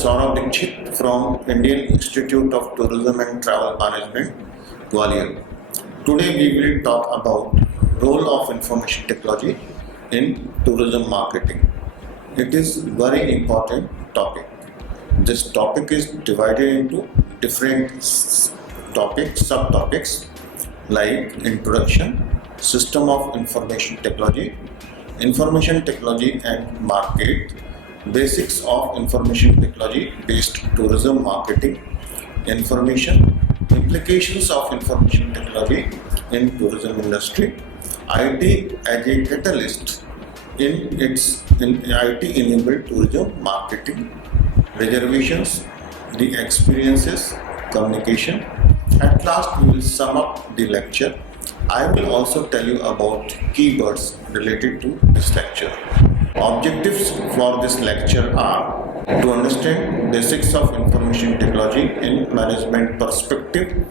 Saurabh Dikshit from Indian Institute of Tourism and Travel Management, Gwalior. Today we will talk about role of information technology in tourism marketing. It is very important topic. This topic is divided into different subtopics like introduction, system of information technology and market, basics of information technology based tourism marketing, information, implications of information technology in tourism industry, IT as a catalyst in IT enabled tourism marketing, reservations, the experiences, communication. At last we will sum up the lecture. I will also tell you about keywords related to this lecture. Objectives for this lecture are to understand basics of information technology in management perspective,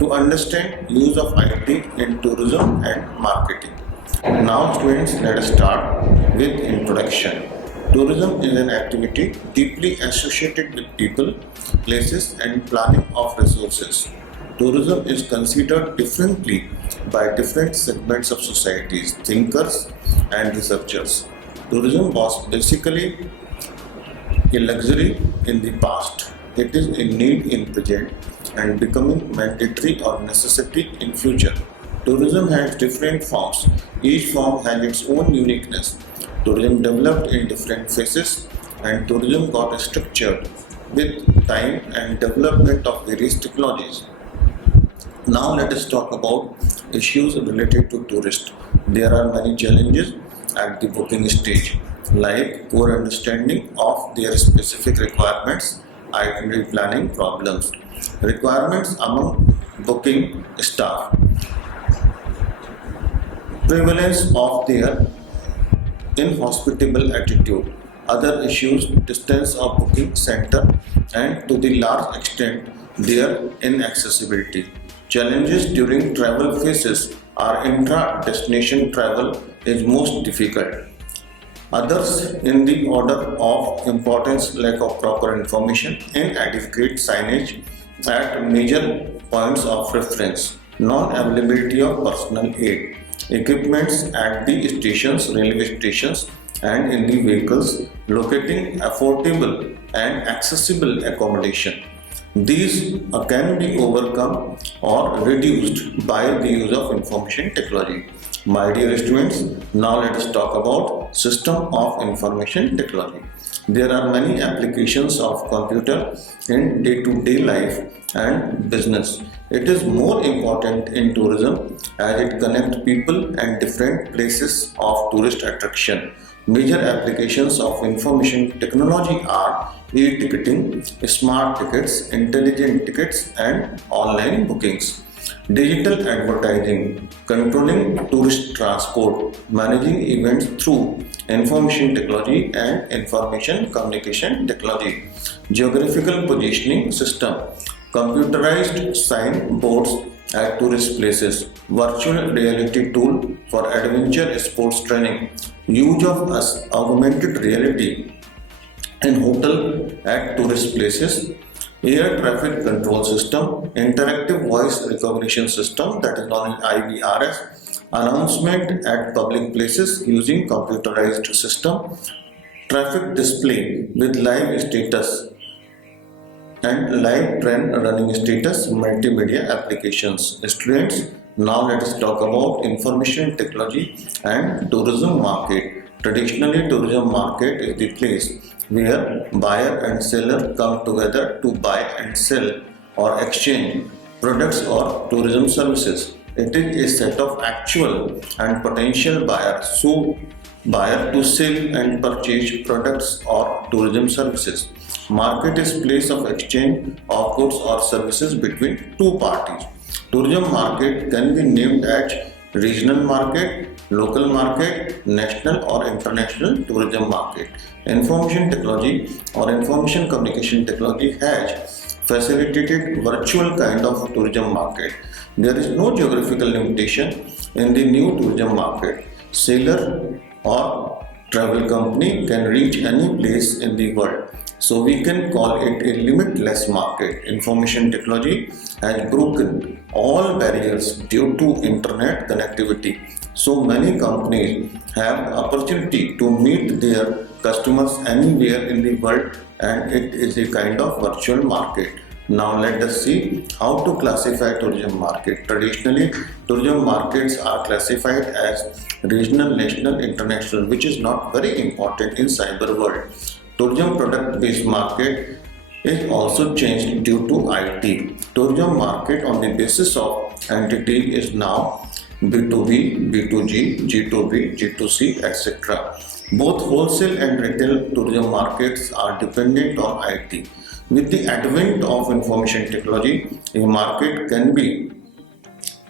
to understand use of IT in tourism and marketing. Now students, let us start with introduction. Tourism is an activity deeply associated with people, places and planning of resources. Tourism is considered differently by different segments of societies, thinkers and researchers. Tourism was basically a luxury in the past. It is a need in present and becoming mandatory or necessity in future. Tourism has different forms. Each form has its own uniqueness. Tourism developed in different phases and tourism got structured with time and development of various technologies. Now let us talk about issues related to tourists. There are many challenges at the booking stage, like poor understanding of their specific requirements, itinerary planning problems, requirements among booking staff, prevalence of their inhospitable attitude, other issues, distance of booking center, and to the large extent their inaccessibility. Challenges during travel phases are intra-destination travel is most difficult. Others in the order of importance, lack of proper information, inadequate signage at major points of reference, non-availability of personal aid, equipments at the stations, railway stations and in the vehicles, locating affordable and accessible accommodation. These can be overcome or reduced by the use of information technology. My dear students, now let us talk about system of information technology. There are many applications of computer in day-to-day life and business. It is more important in tourism as it connects people and different places of tourist attraction. Major applications of information technology are e-ticketing, smart tickets, intelligent tickets and online bookings. Digital advertising, controlling tourist transport, managing events through information technology and information communication technology. Geographical positioning system, computerized sign boards at tourist places, virtual reality tool for adventure sports training, use of augmented reality in hotel at tourist places, air traffic control system, interactive voice recognition system that is known as IVRS, announcement at public places using computerized system, traffic display with live status and live train running status, multimedia applications. Students, now let us talk about information technology and tourism market. Traditionally, tourism market is the place where buyer and seller come together to buy and sell or exchange products or tourism services. It is a set of actual and potential buyers to sell and purchase products or tourism services. Market is place of exchange of goods or services between two parties. Tourism market can be named as regional market, local market, national or international tourism market. Information technology or information communication technology has facilitated virtual kind of tourism market. There is no geographical limitation in the new tourism market. Seller or travel company can reach any place in the world. So we can call it a limitless market. Information technology has broken all barriers due to internet connectivity. So many companies have opportunity to meet their customers anywhere in the world, and it is a kind of virtual market. Now let us see how to classify tourism market. Traditionally, tourism markets are classified as regional, national, international, which is not very important in cyber world. Tourism product based market is also changed due to IT. Tourism market on the basis of entity is now B2B, B2G, G2B, G2C, etc. Both wholesale and retail tourism markets are dependent on IT. With the advent of information technology, a market can be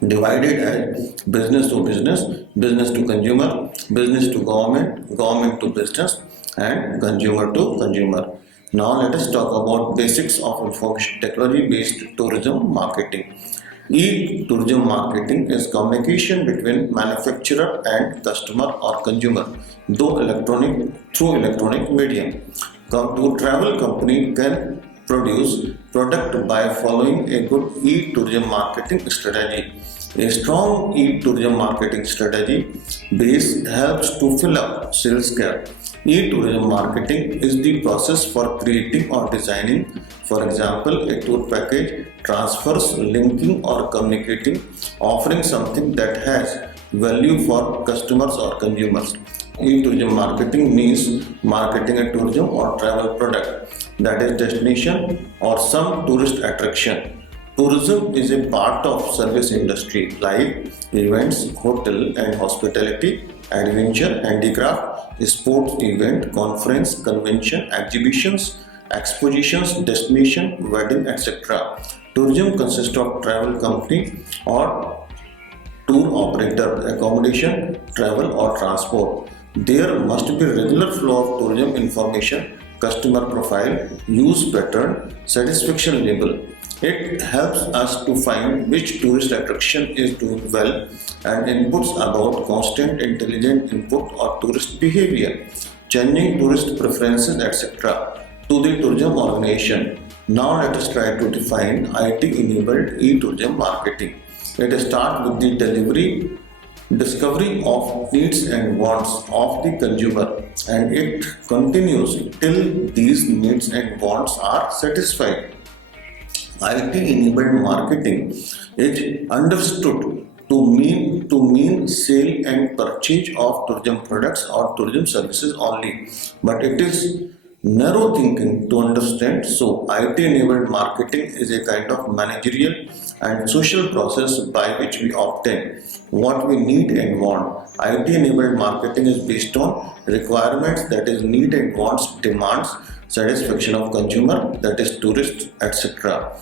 divided as business to business, business to consumer, business to government, government to business, and consumer to consumer. Now let us talk about basics of information technology based tourism marketing. E-tourism marketing is communication between manufacturer and customer or consumer, through electronic medium. To travel company can produce product by following a good e-tourism marketing strategy. A strong e-tourism marketing strategy base helps to fill up sales gap. E-tourism marketing is the process for creating or designing, for example, a tour package, transfers, linking or communicating, offering something that has value for customers or consumers. E-tourism marketing means marketing a tourism or travel product, that is destination or some tourist attraction. Tourism is a part of service industry like events, hotel and hospitality, adventure, handicraft, sports event, conference, convention, exhibitions, expositions, destination, wedding, etc. Tourism consists of travel company or tour operator, accommodation, travel or transport. There must be regular flow of tourism information, customer profile, use pattern, satisfaction level. It helps us to find which tourist attraction is doing well and inputs about constant intelligent input or tourist behavior, changing tourist preferences, etc. to the tourism organization. Now let us try to define IT-enabled e-tourism marketing. It starts with the discovery of needs and wants of the consumer, and it continues till these needs and wants are satisfied. IT-enabled marketing is understood to mean sale and purchase of tourism products or tourism services only, but it is narrow thinking to understand. So, IT-enabled marketing is a kind of managerial and social process by which we obtain what we need and want. IT-enabled marketing is based on requirements, that is need and wants, demands, satisfaction of consumer, that is tourist, etc.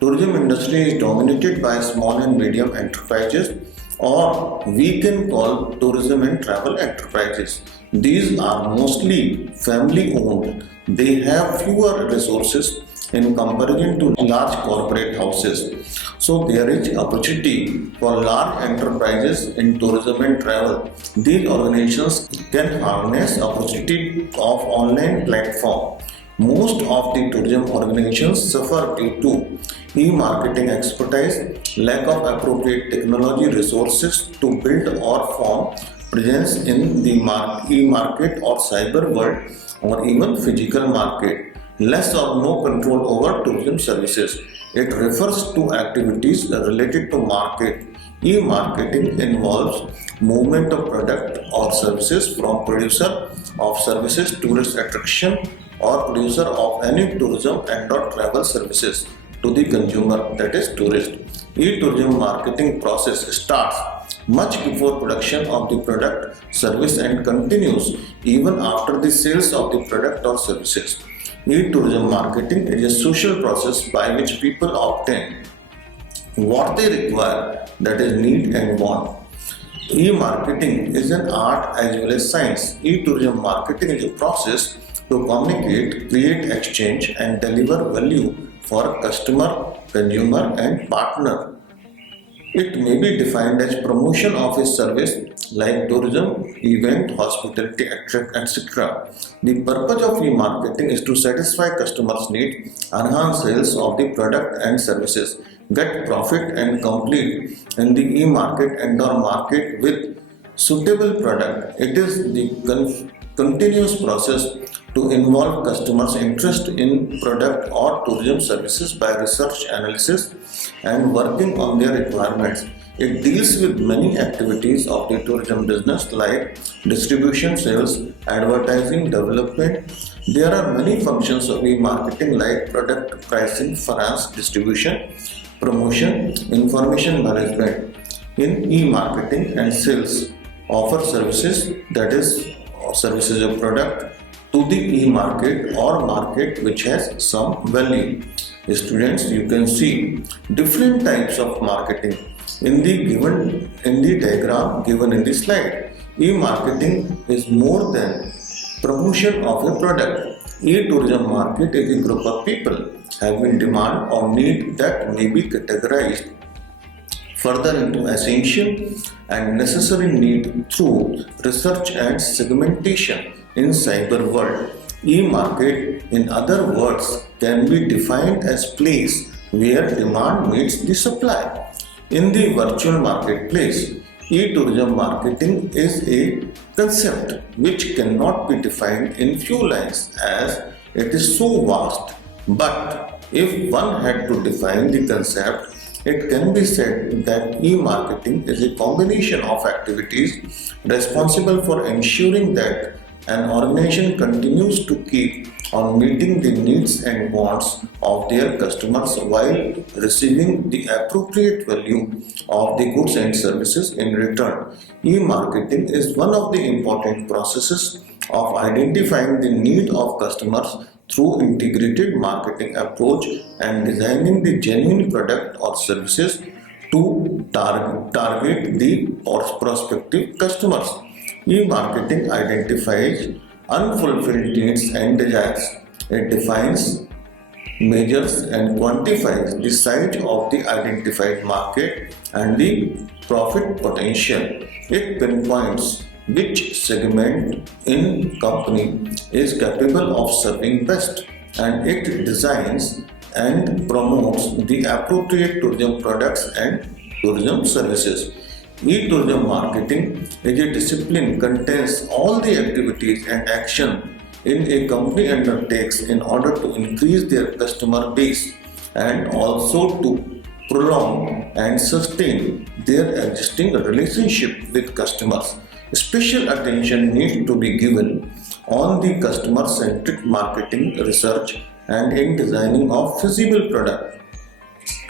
Tourism industry is dominated by small and medium enterprises, or we can call tourism and travel enterprises. These are mostly family owned. They have fewer resources in comparison to large corporate houses. So there is opportunity for large enterprises in tourism and travel. These organizations can harness opportunity of online platform. Most of the tourism organizations suffer due to e-marketing expertise, lack of appropriate technology resources to build or form presence in the e-market or cyber world or even physical market, less or no control over tourism services. It refers to activities related to market. E-marketing involves movement of product or services from producer of services, tourist attraction, or producer of any tourism and or travel services to the consumer, that is tourist. E-tourism marketing process starts much before production of the product, service and continues even after the sales of the product or services. E-tourism marketing is a social process by which people obtain what they require, that is need and want. E-marketing is an art as well as science. E-tourism marketing is a process to communicate, create, exchange and deliver value for customer, consumer and partner. It may be defined as promotion of a service like tourism, event, hospitality, etc. The purpose of e-marketing is to satisfy customers' needs, enhance sales of the product and services, get profit and complete in the e-market and or market with suitable product. It is the continuous process to involve customers' interest in product or tourism services by research analysis and working on their requirements. It deals with many activities of the tourism business like distribution, sales, advertising, development. There are many functions of e-marketing like product pricing, finance, distribution, promotion, information management. In e-marketing and sales offer services, that is services of product to the e-market or market which has some value. Students, you can see different types of marketing in the diagram given in the slide. E-marketing is more than promotion of a product. E-tourism market is a group of people having demand or need that may be categorized further into essential and necessary need through research and segmentation in cyber world. E-market, in other words, can be defined as place where demand meets the supply. In the virtual marketplace, e-tourism marketing is a concept which cannot be defined in few lines as it is so vast. But if one had to define the concept, it can be said that e-marketing is a combination of activities responsible for ensuring that an organization continues to keep on meeting the needs and wants of their customers while receiving the appropriate value of the goods and services in return. E-marketing is one of the important processes of identifying the need of customers through integrated marketing approach and designing the genuine product or services to target the prospective customers. E-marketing identifies unfulfilled needs and desires. It defines, measures and quantifies the size of the identified market and the profit potential. It pinpoints which segment in company is capable of serving best, and it designs and promotes the appropriate tourism products and tourism services. E-tourism marketing is a discipline contains all the activities and action in a company undertakes in order to increase their customer base and also to prolong and sustain their existing relationship with customers. Special attention needs to be given on the customer-centric marketing research and in designing of feasible product.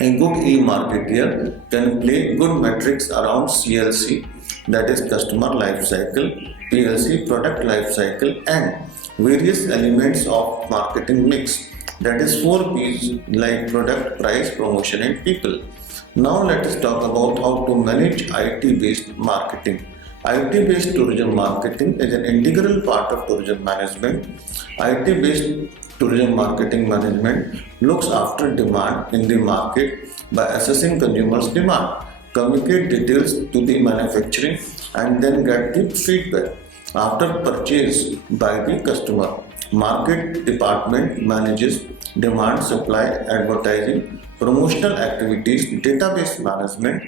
A good e-marketer can play good metrics around CLC, that is customer life cycle, PLC product life cycle, and various elements of marketing mix, that is 4 P's like product, price, promotion and people. Now let us talk about how to manage IT-based marketing. IT-based tourism marketing is an integral part of tourism management. IT-based tourism marketing management looks after demand in the market by assessing consumers' demand, communicate details to the manufacturing and then get the feedback after purchase by the customer. Market department manages demand, supply, advertising, promotional activities, database management,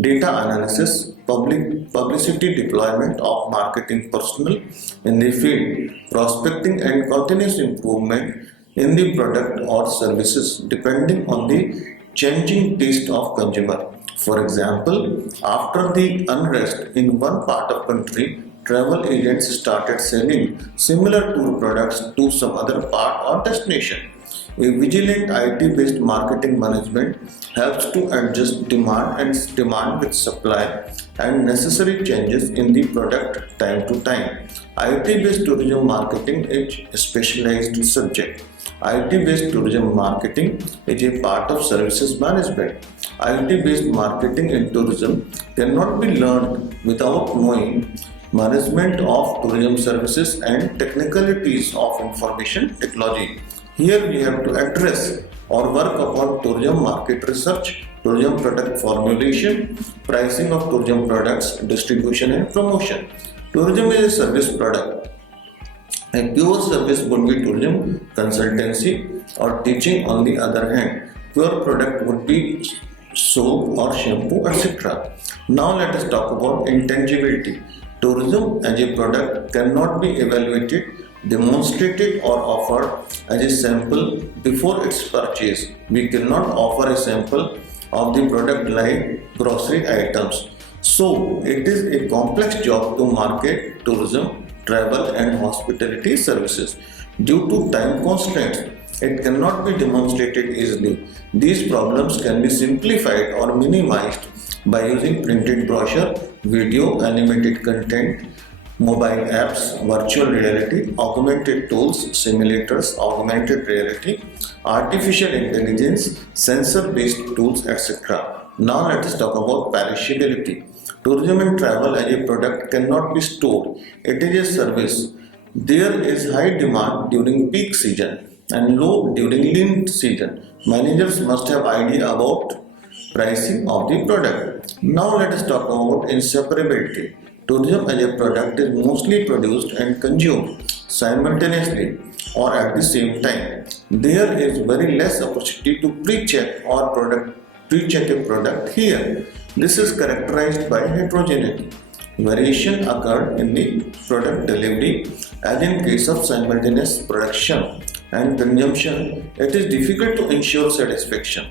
data analysis, publicity deployment of marketing personnel in the field, prospecting and continuous improvement in the product or services depending on the changing taste of consumer. For example, after the unrest in one part of country, travel agents started selling similar tour products to some other part or destination. A vigilant IT-based marketing management helps to adjust demand with supply and necessary changes in the product time to time. IT-based tourism marketing is a specialized subject. IT-based tourism marketing is a part of services management. IT-based marketing in tourism cannot be learned without knowing management of tourism services and technicalities of information technology. Here we have to address or work upon tourism market research, tourism product formulation, pricing of tourism products, distribution and promotion. Tourism is a service product. A pure service would be tourism consultancy or teaching. On the other hand, pure product would be soap or shampoo, etc. Now let us talk about intangibility. Tourism as a product cannot be evaluated, demonstrated or offered as a sample before its purchase. We cannot offer a sample of the product like grocery items. So it is a complex job to market tourism, travel and hospitality services. Due to time constraints, it cannot be demonstrated easily. These problems can be simplified or minimized by using printed brochure, video, animated content, mobile apps, virtual reality, augmented tools, simulators, augmented reality, artificial intelligence, sensor-based tools, etc. Now let us talk about perishability. Tourism and travel as a product cannot be stored. It is a service. There is high demand during peak season and low during lean season. Managers must have idea about pricing of the product. Now let us talk about inseparability. Tourism as a product is mostly produced and consumed simultaneously or at the same time. There is very less opportunity to pre-check a product here. This is characterized by heterogeneity. Variation occurred in the product delivery as in case of simultaneous production and consumption. It is difficult to ensure satisfaction.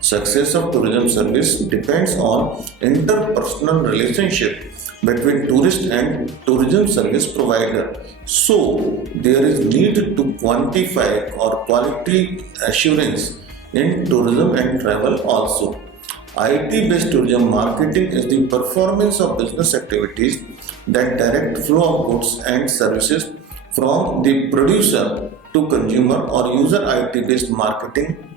Success of tourism service depends on interpersonal relationship between tourist and tourism service provider. So there is need to quantify or quality assurance in tourism and travel also. IT-based tourism marketing is the performance of business activities that direct flow of goods and services from the producer to consumer, or user. IT-based marketing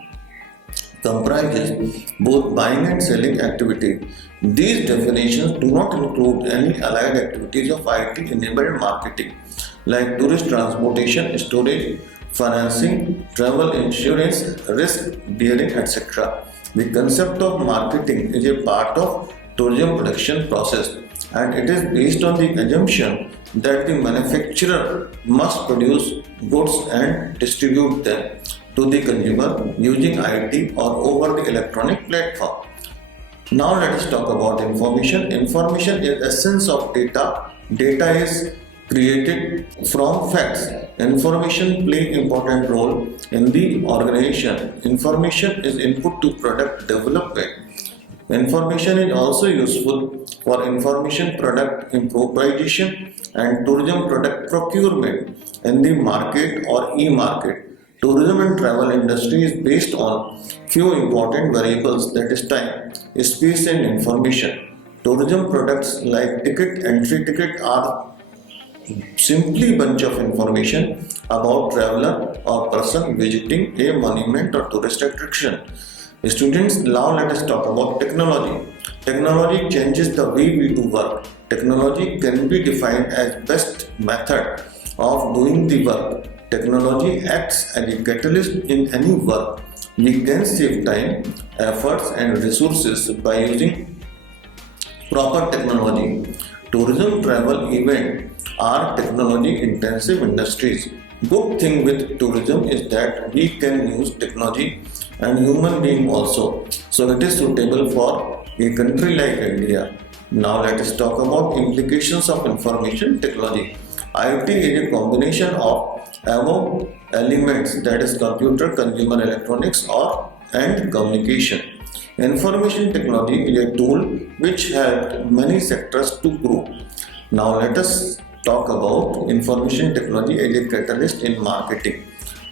comprises both buying and selling activity. These definitions do not include any allied activities of IT-enabled marketing like tourist transportation, storage, financing, travel insurance, risk bearing, etc. The concept of marketing is a part of tourism production process, and it is based on the assumption that the manufacturer must produce goods and distribute them to the consumer using IT or over the electronic platform. Now let us talk about information. Information is essence of data. Data is created from facts. Information play important role in the organization. Information is input to product development. Information is also useful for information product improvisation and tourism product procurement in the market or e-market. Tourism and travel industry is based on few important variables, that is time, space and information. Tourism products like entry ticket are simply bunch of information about traveler or person visiting a monument or tourist attraction. Students, now let us talk about technology. Technology changes the way we do work. Technology can be defined as best method of doing the work. Technology acts as a catalyst in any work. We can save time, efforts and resources by using proper technology. Tourism, travel, event are technology intensive industries. Good thing with tourism is that we can use technology and human being also. So it is suitable for a country like India. Now let us talk about implications of information technology. IT is a combination of above elements, that is computer, consumer electronics and communication. Information technology is a tool which helped many sectors to grow. Now let us talk about information technology as a catalyst in marketing.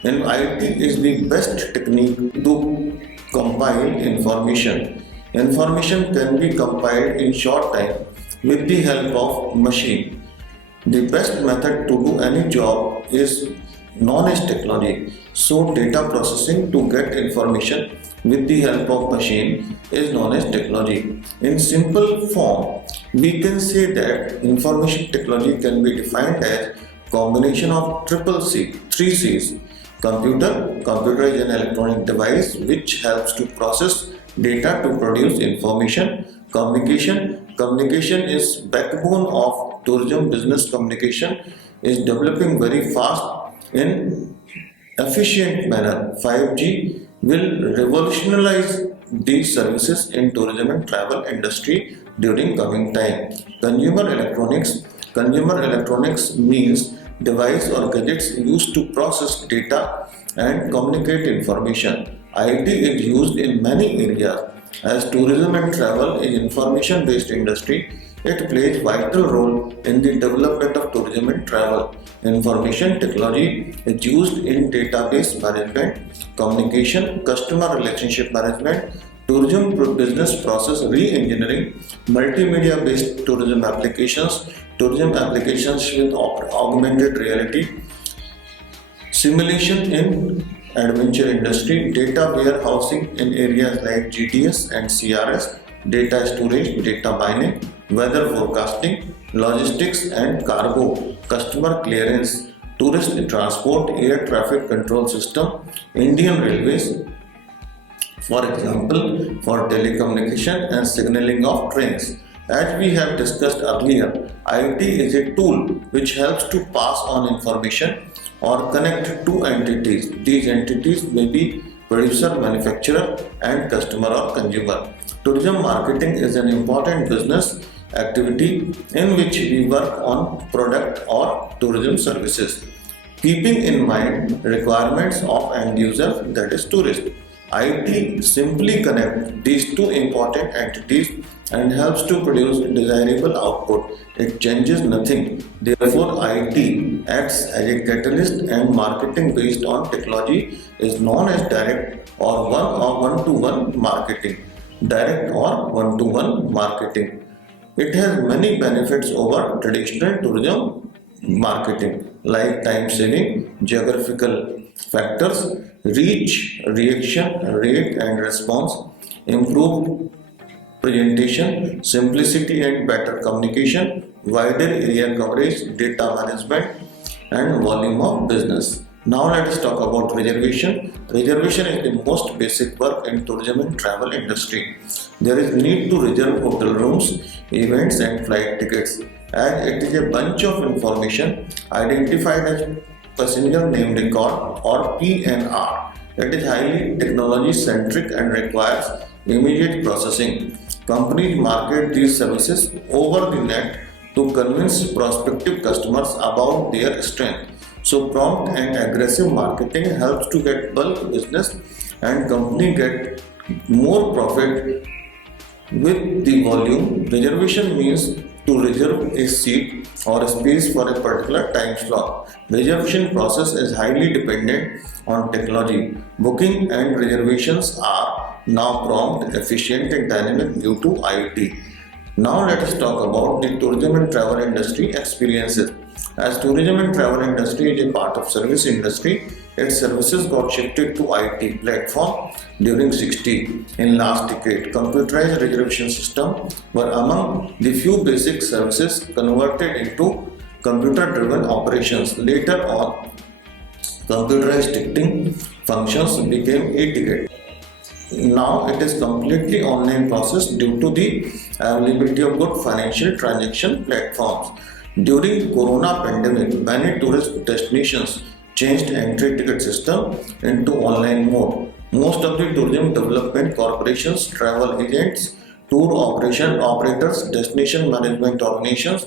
And IT is the best technique to compile information. Information can be compiled in short time with the help of machine. The best method to do any job is known as technology. So data processing to get information with the help of machine is known as technology. In simple form, we can say that information technology can be defined as combination of three C's: Computer is an electronic device which helps to process data to produce information. Communication is backbone of tourism. Business communication is developing very fast in efficient manner. 5G will revolutionize these services in tourism and travel industry during coming time. Consumer electronics means device or gadgets used to process data and communicate information. IT is used in many areas. As tourism and travel is information based industry, it plays vital role in the development of tourism and travel. Information technology is used in database management, communication, customer relationship management, tourism business process re-engineering, multimedia-based tourism applications with augmented reality, simulation in adventure industry, data warehousing in areas like GDS and CRS, data storage, data mining, weather forecasting, logistics and cargo, customer clearance, tourist transport, air traffic control system, Indian Railways, for example, for telecommunication and signaling of trains. As we have discussed earlier, IT is a tool which helps to pass on information or connect two entities. These entities may be producer, manufacturer, and customer or consumer. Tourism marketing is an important business activity in which we work on product or tourism services, keeping in mind requirements of end user, that is tourist. IT simply connects these two important entities and helps to produce desirable output. It changes nothing. Therefore, IT acts as a catalyst, and marketing based on technology is known as direct or one-to-one marketing. Direct or one-to-one marketing. It has many benefits over traditional tourism marketing like time saving, geographical factors, reach, reaction, rate and response, improved presentation, simplicity and better communication, wider area coverage, data management and volume of business. Now let us talk about reservation. Reservation is the most basic work in tourism and travel industry. There is need to reserve hotel rooms, events and flight tickets, as it is a bunch of information identified as passenger name record or PNR. It is highly technology centric and requires immediate processing. Companies market these services over the net to convince prospective customers about their strength. So prompt and aggressive marketing helps to get bulk business and company get more profit with the volume. Reservation means to reserve a seat or a space for a particular time slot. Reservation process is highly dependent on technology. Booking and reservations are now prompt, efficient and dynamic due to IT. Now let us talk about the tourism and travel industry experiences. As tourism and travel industry is a part of service industry, its services got shifted to IT platform during 60. In last decade, computerized reservation system were among the few basic services converted into computer-driven operations. Later on, computerized ticketing functions became e-ticket. Now it is completely online process due to the availability of good financial transaction platforms. During Corona pandemic, many tourist destinations changed entry ticket system into online mode. Most of the tourism development corporations, travel agents, tour operators, destination management organizations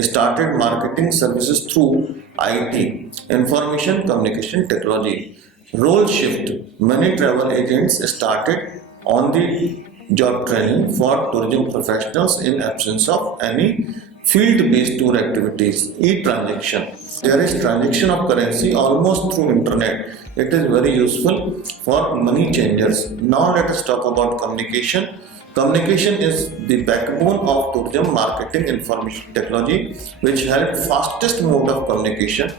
started marketing services through IT, information communication technology. Role shift. Many travel agents started on the job training for tourism professionals in absence of any field-based tour activities. E-transaction. There is transaction of currency almost through internet. It is very useful for money changers. Now let us talk about communication. Communication is the backbone of tourism marketing information technology, which helps fastest mode of communication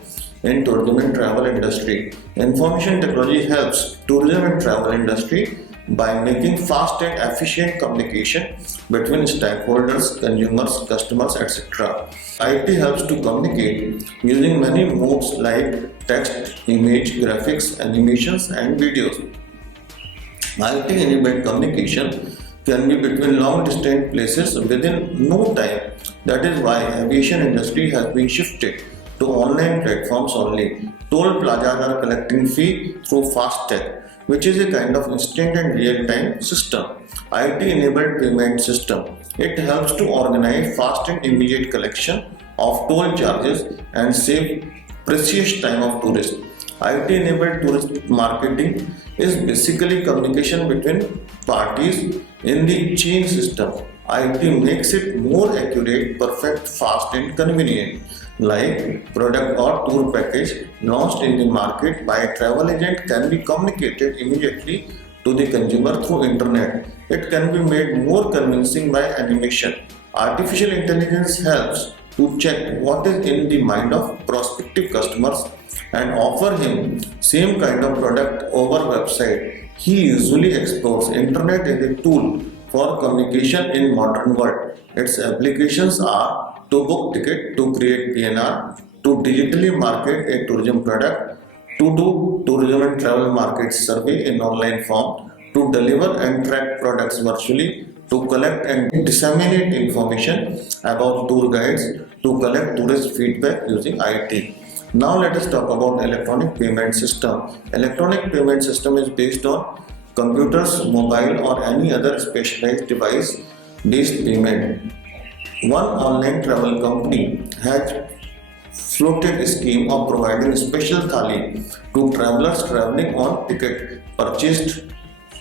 in tourism and travel industry. Information technology helps tourism and travel industry by making fast and efficient communication between stakeholders, consumers, customers, etc. IT helps to communicate using many modes like text, image, graphics, animations, and videos. IT-enabled communication can be between long-distance places within no time. That is why aviation industry has been shifted to online platforms only. Toll plazas are collecting fee through FASTag, which is a kind of instant and real-time system. IT-enabled payment system. It helps to organize fast and immediate collection of toll charges and save precious time of tourists. IT-enabled tourist marketing is basically communication between parties in the chain system. IT makes it more accurate, perfect, fast and convenient. Like product or tour package launched in the market by a travel agent can be communicated immediately to the consumer through internet. It can be made more convincing by animation. Artificial intelligence helps to check what is in the mind of prospective customers and offer him same kind of product over website. He usually explores internet as a tool for communication in modern world. Its applications are to book ticket, to create PNR, to digitally market a tourism product, to do tourism and travel market survey in online form, to deliver and track products virtually, to collect and disseminate information about tour guides, to collect tourist feedback using IT. Now let us talk about electronic payment system. Electronic payment system is based on computers, mobile or any other specialized device based payment. One online travel company has floated a scheme of providing special thali to travelers traveling on ticket purchased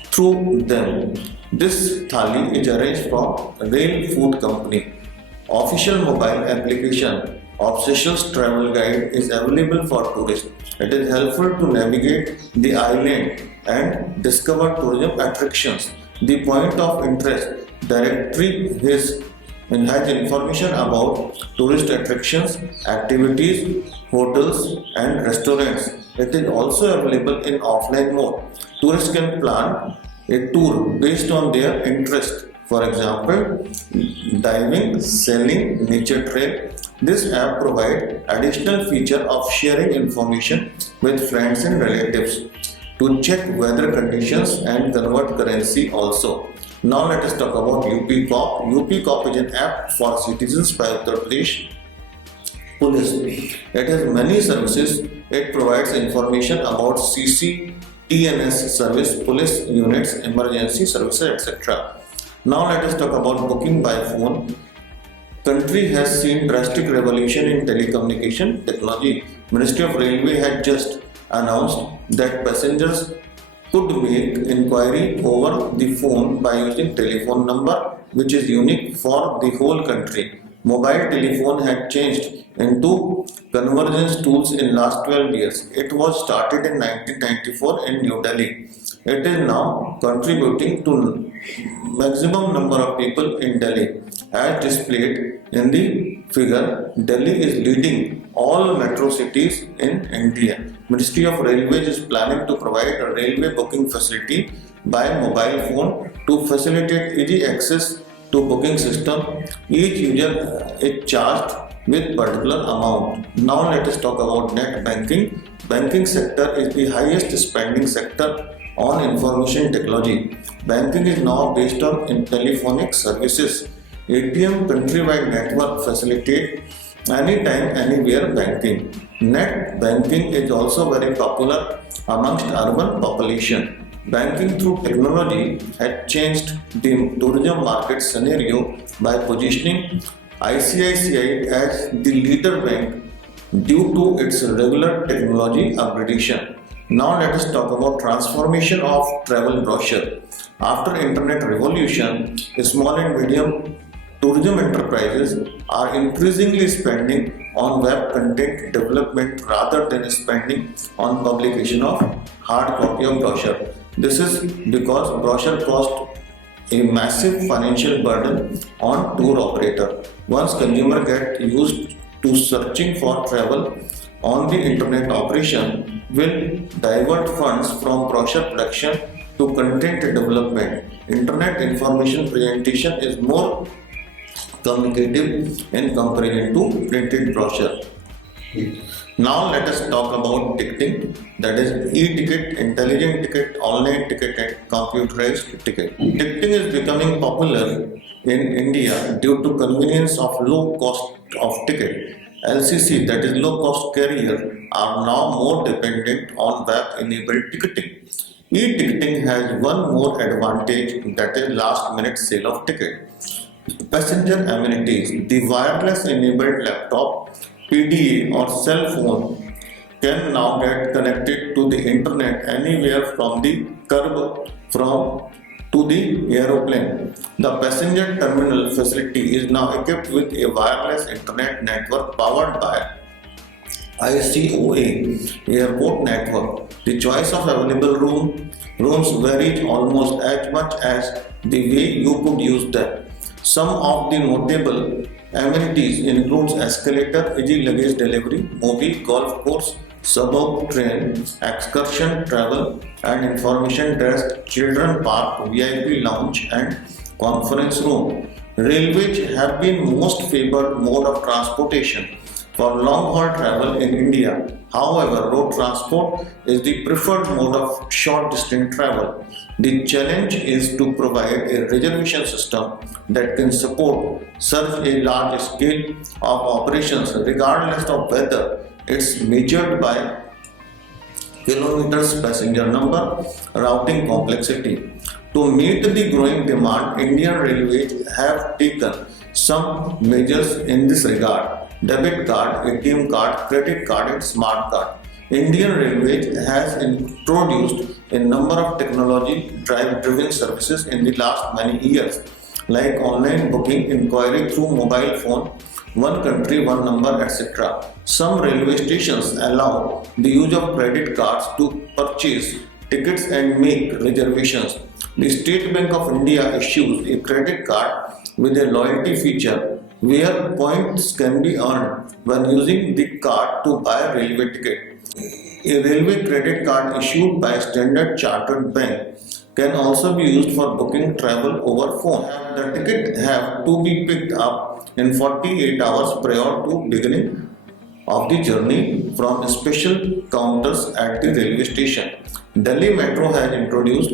through them. This thali is arranged from Rail Food Company. Official mobile application Obsessions Travel Guide is available for tourists. It is helpful to navigate the island and discover tourism attractions. The point of interest directory has information about tourist attractions, activities, hotels and restaurants. It is also available in offline mode. Tourists can plan a tour based on their interest. For example, diving, sailing, nature trail. This app provides additional feature of sharing information with friends and relatives to check weather conditions and convert currency also. Now let us talk about UP-Cop. UP-Cop is an app for citizens by Uttar Pradesh Police. It has many services. It provides information about CC, TNS service, police units, emergency services, etc. Now let us talk about booking by phone. Country has seen drastic revolution in telecommunication technology. Ministry of Railway had just announced that passengers could make inquiry over the phone by using telephone number which is unique for the whole country. Mobile telephone had changed into convergence tools in last 12 years. It was started in 1994 in New Delhi. It is now contributing to maximum number of people in Delhi. As displayed in the figure, Delhi is leading all metro cities in India. Ministry of Railways is planning to provide a railway booking facility by mobile phone to facilitate easy access to booking system. Each user is charged with particular amount. Now let us talk about net banking. Banking sector is the highest spending sector on information technology. Banking is now based on telephonic services. ATM countrywide network facilitate anytime, anywhere banking. Net banking is also very popular amongst urban population. Banking through technology had changed the tourism market scenario by positioning ICICI as the leader bank due to its regular technology upgradation. Now let us talk about transformation of travel brochure. After internet revolution, small and medium tourism enterprises are increasingly spending on web content development rather than spending on publication of hard copy of brochure. This is because brochure cost a massive financial burden on tour operator. Once consumer get used to searching for travel on the internet, operation will divert funds from brochure production to content development. Internet information presentation is more communicative in comparison to printed brochure. Now let us talk about ticketing, that is e-ticket, intelligent ticket, online ticket and computerized ticket. Ticketing is becoming popular in India due to convenience of low cost of ticket. LCC, that is low cost carrier, are now more dependent on web enabled ticketing. E-ticketing has one more advantage, that is last minute sale of ticket. Passenger amenities, the wireless enabled laptop, PDA or cell phone can now get connected to the internet anywhere from the curb to the aeroplane. The passenger terminal facility is now equipped with a wireless internet network powered by ICOA airport network. The choice of available rooms varies almost as much as the way you could use them. Some of the notable amenities includes escalator, easy luggage delivery, movie, golf course, suburb train, excursion travel and information desk, children park, VIP lounge and conference room. Railways have been most favored mode of transportation for long-haul travel in India. However, road transport is the preferred mode of short-distance travel. The challenge is to provide a reservation system that can support such a large scale of operations regardless of whether it's measured by kilometers, passenger number, routing complexity. To meet the growing demand, Indian Railways have taken some measures in this regard: debit card, ATM card, credit card and smart card. Indian Railways has introduced a number of technology-driven services in the last many years, like online booking, inquiry through mobile phone, one country, one number, etc. Some railway stations allow the use of credit cards to purchase tickets and make reservations. The State Bank of India issues a credit card with a loyalty feature where points can be earned when using the card to buy a railway ticket. A railway credit card issued by Standard Chartered Bank can also be used for booking travel over phone. The ticket have to be picked up in 48 hours prior to beginning of the journey from special counters at the railway station. Delhi Metro has introduced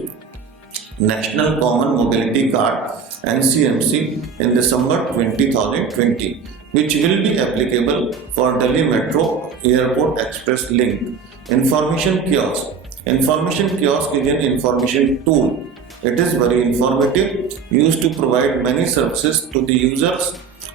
National Common Mobility Card NCMC in December 2020, which will be applicable for Delhi Metro Airport Express Link. Information kiosk. Information kiosk is an information tool. It is very informative, used to provide many services to the users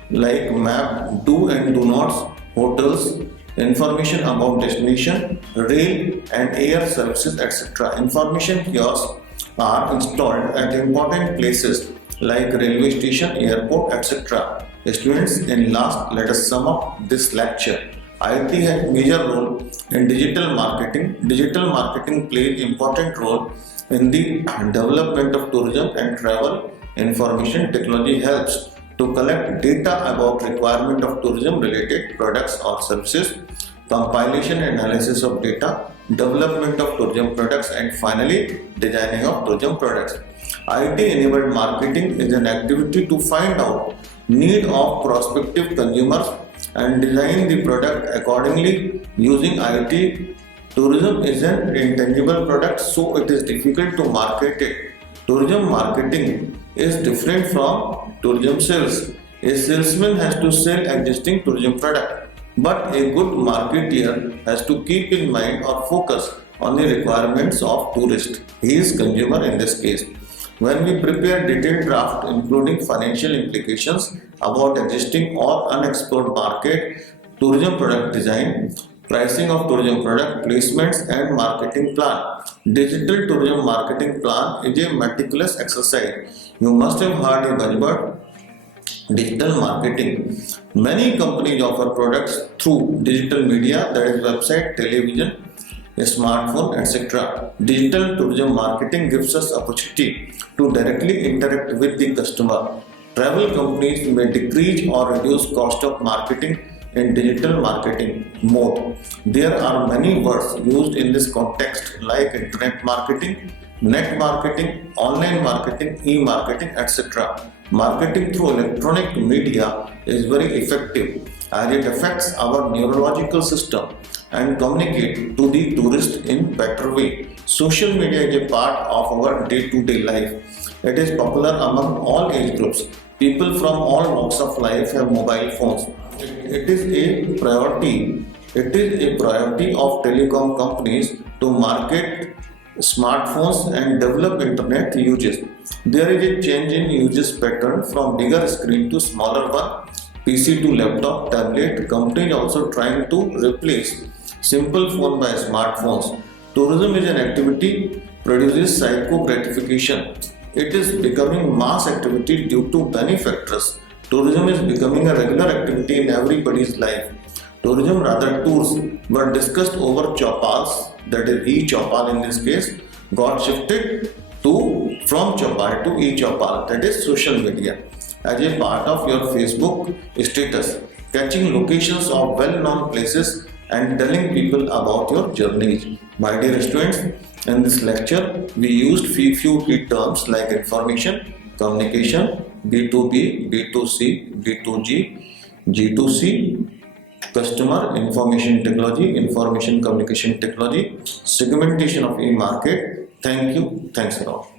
like map, do and do nots, hotels, information about destination, rail and air services, etc. Information kiosks are installed at important places like railway station, airport, etc. Students, in last, let us sum up this lecture. IT has major role in digital marketing. Digital marketing plays important role in the development of tourism and travel. Information technology helps to collect data about requirement of tourism related products or services, compilation and analysis of data, development of tourism products and finally designing of tourism products. IT enabled marketing is an activity to find out need of prospective consumers and design the product accordingly using IT. Tourism is an intangible product, so it is difficult to market it. Tourism marketing is different from tourism sales. A salesman has to sell existing tourism product, but a good marketeer has to keep in mind or focus on the requirements of tourist. He is consumer in this case. When we prepare detailed draft including financial implications about existing or unexplored market, tourism product design, pricing of tourism product, placements and marketing plan. Digital tourism marketing plan is a meticulous exercise. You must have heard a buzzword, digital marketing. Many companies offer products through digital media, that is website, television, a smartphone, etc. Digital tourism marketing gives us opportunity to directly interact with the customer. Travel companies may decrease or reduce cost of marketing in digital marketing mode. There are many words used in this context like internet marketing, net marketing, online marketing, e-marketing, etc. Marketing through electronic media is very effective as it affects our neurological system and communicate to the tourist in better way. Social media is a part of our day-to-day life. It is popular among all age groups. People from all walks of life have mobile phones. It is a priority. It is a priority of telecom companies to market smartphones and develop internet uses. There is a change in uses pattern from bigger screen to smaller one, PC to laptop, tablet. Companies also trying to replace simple phone by smartphones. Tourism is an activity produces psycho gratification. It is becoming mass activity due to many factors. Tourism is becoming a regular activity in everybody's life. Tourism, rather tours, were discussed over Chopals, that is e-Chopal in this case, got shifted to from Chopal to e-Chopal, that is social media, as a part of your Facebook status, catching locations of well-known places and telling people about your journeys. My dear students, in this lecture, we used few key terms like information, communication, B2B, B2C, B2G, G2C, customer information technology, information communication technology, segmentation of e-market. Thank you. Thanks a lot.